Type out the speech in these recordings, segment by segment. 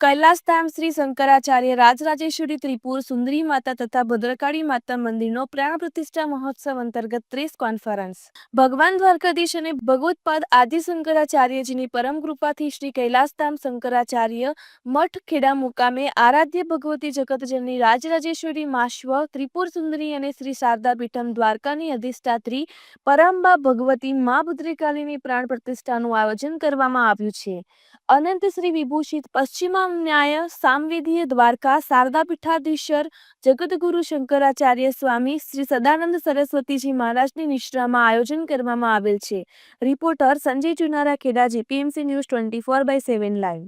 Kailasdham Shri Shankaracharya Rajrajeshwari Tripur, Sundari માતા તથા ભદ્રકાળી માતા મંદિરનો પ્રાણ પ્રતિષ્ઠા મહોત્સવ અંતર્ગત ત્રીસ કોન્ફરન્સ ભગવાન દ્વારકાધીશ અને ભગવતપદ આદિ શંકરાચાર્યજીની પરમ કૃપાથી શ્રી કૈલાસધામ શંકરાચાર્ય મઠ ખેડા મુકામે આરાધ્ય ભગવતી જગતજનની રાજરાજેશ્વરી માશ્વ ત્રિપુર સુંદરી અને શ્રી શારદા પીઠમ દ્વારકાની અધિષ્ઠાત્રી પરંબા ભગવતી મા ભદ્રિકાલીની પ્રાણ પ્રતિષ્ઠાનું આયોજન કરવામાં આવ્યું છે. અનંત શ્રી વિભૂષિત પશ્ચિમા ન્યાય સામવેદીય દ્વારકા શારદા પીઠાધીશ્વર જગતગુરુ શંકરાચાર્ય સ્વામી શ્રી સદાનંદ સરસ્વતીજી મહારાજની નિશ્રામાં આયોજન કરવામાં આવેલ છે. Reporter Sanjay Chunara ખેડાજી PMC news twenty four by seven live.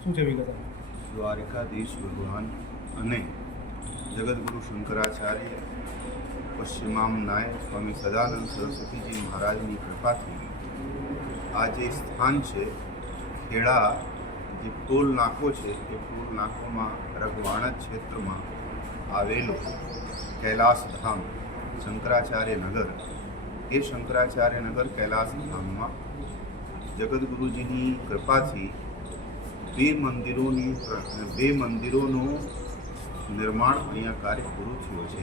શું છે વિગત? દ્વારકાધીશ ભગવાન અને જગદગુરુ શંકરાચાર્ય પશ્ચિમામનાય સ્વામી સદાનંદ સરસ્વતીજી મહારાજની કૃપાથી આ જે સ્થાન છે ખેડા જે ટોલ નાકો છે, એ ટોલ નાકોમાં રઘવાણજ ક્ષેત્રમાં આવેલું કૈલાસ ધામ શંકરાચાર્ય નગર. એ શંકરાચાર્ય નગર કૈલાસધામમાં જગદગુરુજીની કૃપાથી બે મંદિરોની બે મંદિરોનું નિર્માણ અહીંયા કાર્ય પૂરું થયું છે.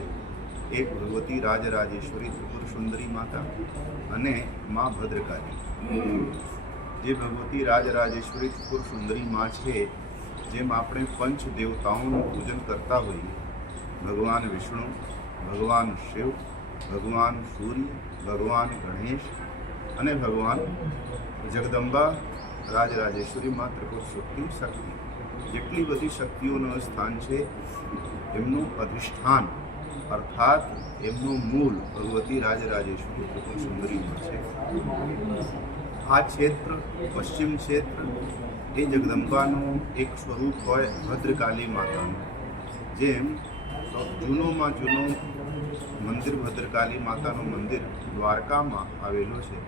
એક ભગવતી રાજરાજેશ્વરી ત્રિપુર સુંદરી માતા અને મા ભદ્રકાળી જે ભગવતી રાજરાજેશ્વરી ત્રિપુર સુંદરી માં છે, જેમ આપણે પંચ દેવતાઓનું પૂજન કરતા હોઈએ. ભગવાન વિષ્ણુ, ભગવાન શિવ, ભગવાન સૂર્ય, ભગવાન ગણેશ અને ભગવાન જગદંબા રાજરાજેશ્વરી માં ત્રિપુર શક્તિ શક્તિ. જેટલી બધી શક્તિઓનું સ્થાન છે, એમનું અધિષ્ઠાન અર્થાત એમનું મૂળ ભગવતી રાજરાજેશ્વરી ત્રિપુર સુંદરીમાં છે. આ ક્ષેત્ર, પશ્ચિમ ક્ષેત્ર એ જગદંબાનું એક સ્વરૂપ હોય ભદ્રકાલી માતાનું. જેમ જૂનોમાં જૂનો મંદિર, ભદ્રકાલી માતાનું મંદિર દ્વારકામાં આવેલું છે.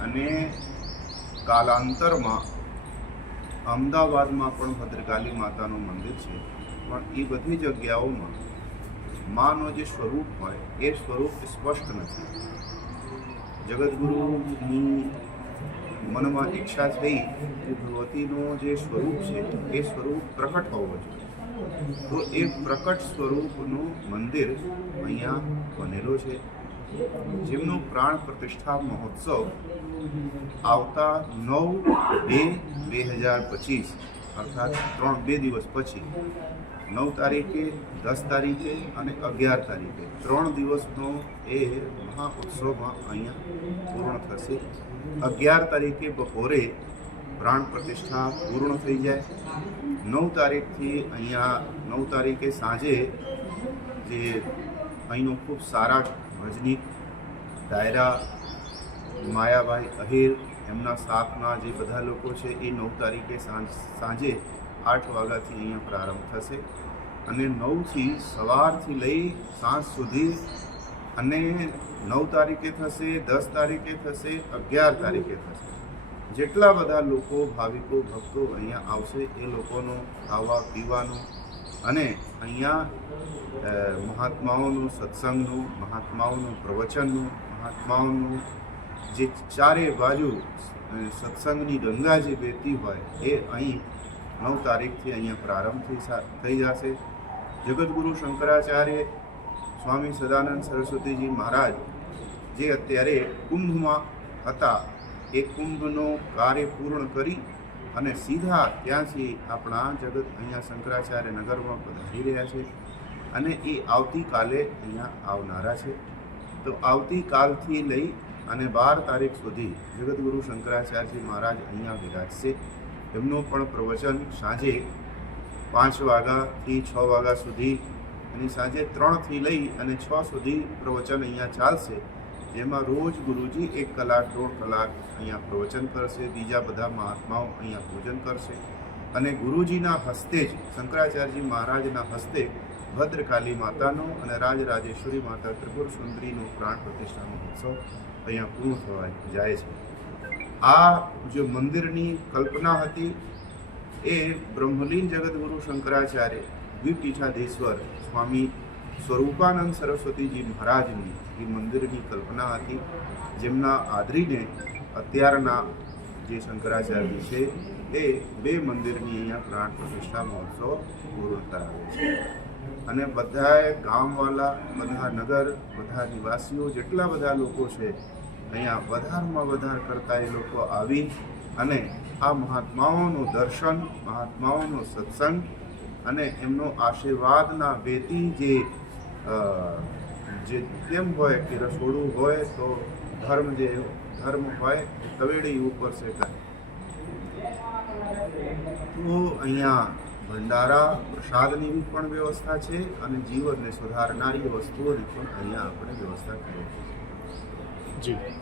અને કાલાંતરમાં અમદાવાદમાં પણ ભદ્રકાલી માતાનું મંદિર છે. પણ એ બધી જગ્યાઓમાં માનો જે સ્વરૂપ હોય, એ સ્વરૂપ સ્પષ્ટ નથી. જગદગુરુની મનમાં ઈચ્છા થઈ કે ભગવતીનું જે સ્વરૂપ છે, એ સ્વરૂપ પ્રકટ હોવો જોઈએ. તો એ પ્રકટ સ્વરૂપનું મંદિર અહીંયા બનેલું છે. જેમનો પ્રાણ પ્રતિષ્ઠા મહોત્સવ આવતા નવ બે બે હજાર પચીસ અર્થાત ત્રણ બે દિવસ પછી નવ તારીખે, દસ તારીખે અને અગિયાર તારીખે. ત્રણ દિવસનો એ મહા ઉત્સવમાં અહીંયા પૂર્ણ થશે. અગિયાર તારીખે બપોરે પ્રાણ પ્રતિષ્ઠા પૂર્ણ થઈ જાય. નવ તારીખથી અહીંયા, નવ તારીખે સાંજે જે અહીંનો ખૂબ સારા ભજની, ડાયરા માયાભાઈ અહિર એમના સ્ટાફના જે બધા લોકો છે એ નવ તારીખે સાંજ સાંજે આઠ વાગ્યાથી અહીંયા પ્રારંભ થશે. અને નવથી સવારથી લઈ સાંજ સુધી અને નવ તારીખે થશે, દસ તારીખે થશે, અગિયાર તારીખે થશે. જેટલા બધા લોકો, ભાવિકો, ભક્તો અહીંયા આવશે, એ લોકોનો ખાવા પીવાનું અને અહીંયા મહાત્માઓનું સત્સંગનું, મહાત્માઓનું પ્રવચનનું, મહાત્માઓનું જે ચારે બાજુ સત્સંગની ગંગા જે વહેતી હોય, એ અહીં નવ તારીખથી અહીંયા પ્રારંભ થઈ થઈ જશે. જગતગુરુ શંકરાચાર્ય સ્વામી સદાનંદ સરસ્વતીજી મહારાજ જે અત્યારે કુંભમાં હતા, એ કુંભનો કાર્ય પૂર્ણ કરી અને સીધા ત્યાંથી આપણા જગત અહીંયા શંકરાચાર્ય નગરમાં પધારી રહ્યા છે અને એ આવતીકાલે અહીંયા આવનારા છે. તો આવતીકાલથી લઈ અને બાર તારીખ સુધી જગતગુરુ શંકરાચાર્યજી મહારાજ અહીંયા વિરાજશે. એમનું પણ પ્રવચન સાંજે પાંચ વાગ્યાથી છ વાગ્યા સુધી અને સાંજે ત્રણથી લઈ અને છ સુધી પ્રવચન અહીંયા ચાલશે. જેમાં રોજ ગુરુજી એક કલાક, દોઢ કલાક અહીંયા પ્રવચન કરશે. બીજા બધા મહાત્માઓ અહીંયા પૂજન કરશે. અને ગુરુજીના હસ્તે જ, શંકરાચાર્યજી મહારાજના હસ્તે ભદ્રકાલી માતાનો અને રાજરાજેશ્વરી માતા ત્રિપુર સુંદરીનો પ્રાણ પ્રતિષ્ઠા મહોત્સવ અહીંયા પૂર્ણ થવા જાય છે. આ જે મંદિરની કલ્પના હતી એ બ્રહ્મલીન જગદગુરુ શંકરાચાર્ય દ્વિપીઠાધીશ્વર સ્વામી સ્વરૂપાનંદ સરસ્વતીજી મહારાજની એ મંદિરની કલ્પના હતી, જેમના આદરીને અત્યારના જે શંકરાચાર્ય છે એ બે મંદિરની અહીંયા પ્રાણ પ્રતિષ્ઠા મહોત્સવ પૂર્ણ કરાવે છે. અને બધાએ ગામવાળા બધા નગર, બધા નિવાસીઓ, જેટલા બધા લોકો છે, અહીંયા વધારમાં વધાર કરતા એ લોકો આવી અને આ મહાત્માઓનું દર્શન, મહાત્માઓનો સત્સંગ અને એમનો આશીર્વાદના વેતી જે જે કેમ હોય કે રસોડું હોય તો ધર્મ જે, ધર્મ હોય તવેડી ઉપર શેકાય. તો અહીંયા ભંડારા, પ્રસાદની પણ વ્યવસ્થા છે અને જીવનને સુધારનારી વસ્તુઓની પણ અહીંયા આપણે વ્યવસ્થા કરી. છે જી.